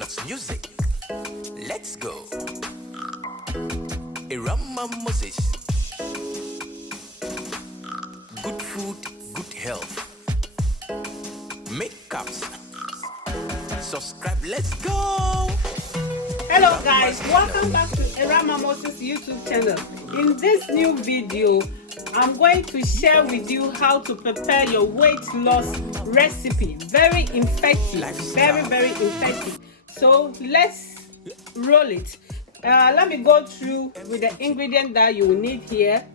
Knox Music. Let's go. Irama Moses. Good food, good health. Makeups. Subscribe. Let's go. Hello guys, welcome back to Irama Moses YouTube channel. In this new video, I'm going to share with you how to prepare your weight loss recipe. Very effective, very effective. So let's roll it. Let me go through with the ingredient that you will need here.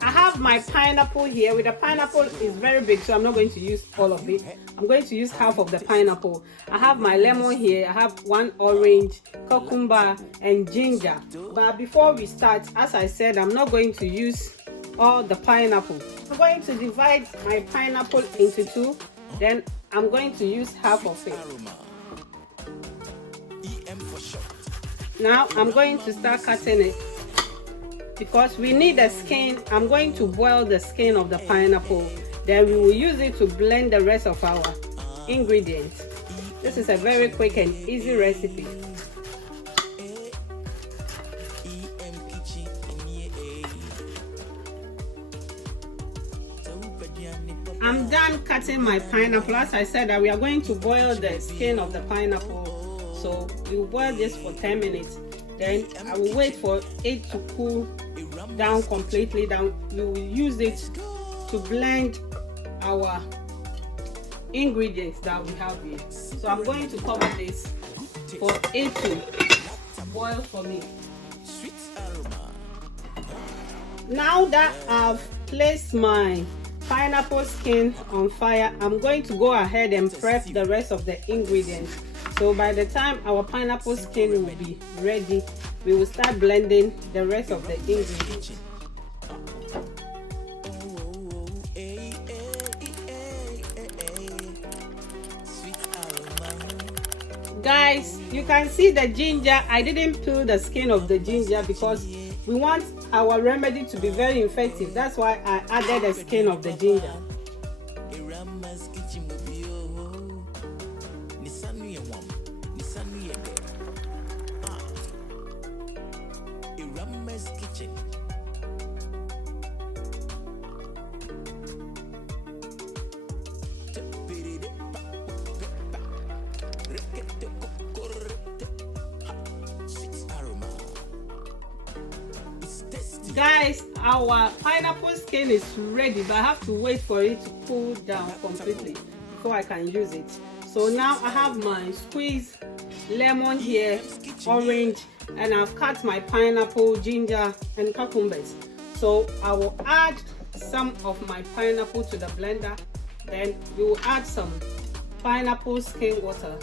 I have my pineapple here. With the pineapple is very big, so I'm not going to use all of it. I'm going to use half of the pineapple. I have my lemon here. I have one orange, cucumber, and ginger. But before we start, as I said, I'm not going to use all the pineapple. I'm going to divide my pineapple into two. Then I'm going to use half of it. Now I'm going to start cutting it. Because we need the skin, I'm going to boil the skin of the pineapple. Then we will use it to blend the rest of our ingredients. This is a very quick and easy recipe. I'm done cutting my pineapple. As I said, that we are going to boil the skin of the pineapple. So we will boil this for 10 minutes. Then I will wait for it to cool down completely. Then we will use it to blend our ingredients that we have here. So I'm going to cover this for it to boil for me. Now that I've placed my pineapple skin on fire, I'm going to go ahead and prep the rest of the ingredients. So by the time our pineapple skin will be ready, we will start blending the rest of the ingredients. Guys, you can see the ginger. I didn't peel the skin of the ginger because we want our remedy to be very effective. That's why I added the skin of the ginger. Guys, our pineapple skin is ready, but I have to wait for it to cool down completely before I can use it. So now I have my squeezed lemon here, orange, and I've cut my pineapple, ginger, and cucumbers. So I will add some of my pineapple to the blender. Then we will add some pineapple skin water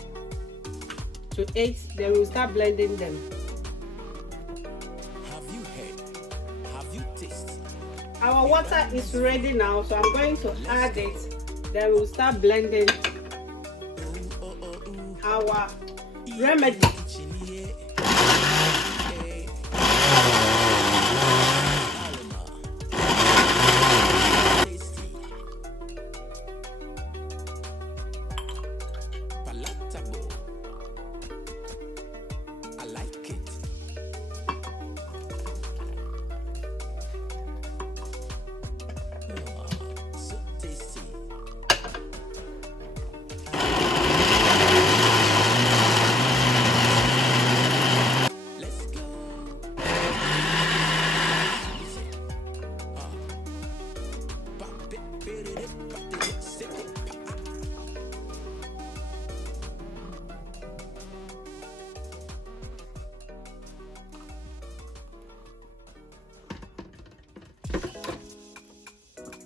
to it. Then we will start blending them. Our water is ready now, so I'm going to add it. Then we'll start blending our remedy.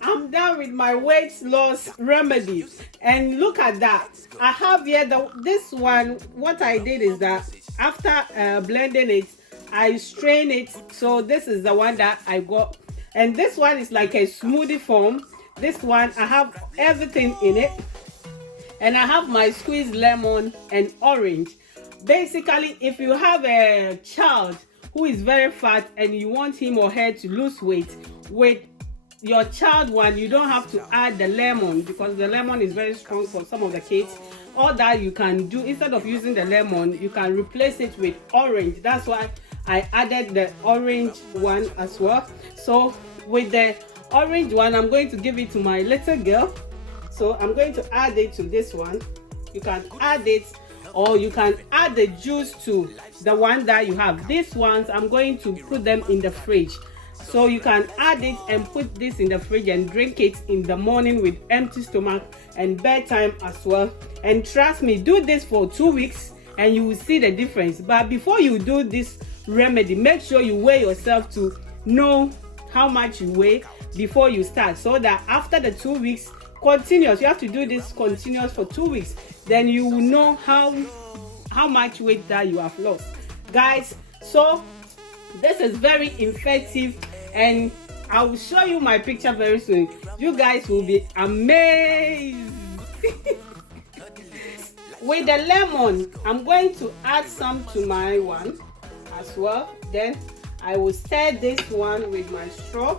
I'm done with my weight loss remedy, and look at that. I have here this one. What I did is that after blending it, I strain it. So this is the one that I got, and this one is like a smoothie form. This one I have everything in it, and I have my squeezed lemon and orange. Basically, if you have a child who is very fat and you want him or her to lose weight, with your child one, you don't have to add the lemon because the lemon is very strong for some of the kids. all that you can do, instead of using the lemon, you can replace it with orange. That's why I added the orange one as well. So with the orange one, I'm going to give it to my little girl. So I'm going to add it to this one. You can add it, or you can add the juice to the one that you have. These ones, I'm going to put them in the fridge. So you can add it and put this in the fridge and drink it in the morning with empty stomach and bedtime as well. And trust me, do this for 2 weeks and you will see the difference. But before you do this remedy, make sure you weigh yourself to know how much you weigh before you start, so that after the 2 weeks continuous, you have to do this continuous for 2 weeks, then you will know how much weight that you have lost, guys. So this is very effective, and I will show you my picture very soon. You guys will be amazed. With the lemon, I'm going to add some to my one as well. Then I will stir this one with my straw.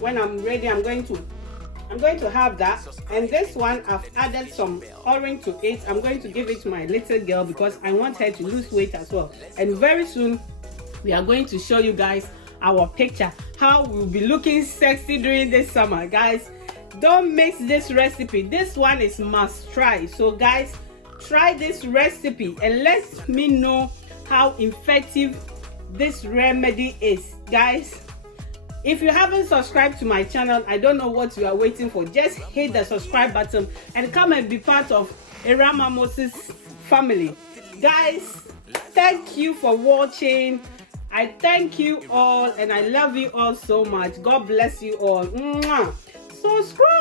When I'm ready, I'm going to have that. And this one, I've added some orange to it. I'm going to give it to my little girl because I want her to lose weight as well. And very soon we are going to show you guys our picture, how we'll be looking sexy during this summer. Guys, don't miss this recipe. This one is must try. So guys, try this recipe and let me know how effective this remedy is. Guys, if you haven't subscribed to my channel, I don't know what you are waiting for. Just hit the subscribe button and come and be part of Erama Moses family. Guys, thank you for watching. I thank you all and I love you all so much. God bless you all. Mwah. Subscribe.